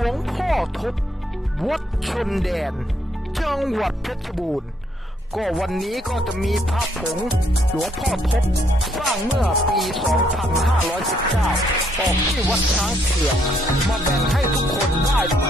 หลวงพ่อทบวัดชนแดน จังหวัดเพชรบูรณ์ ก็วันนี้ก็จะมีพระผงหลวงพ่อทบสร้างเมื่อปี 2519 ออกที่วัดช้างเผือกมาแบ่งให้ทุกคนได้ไป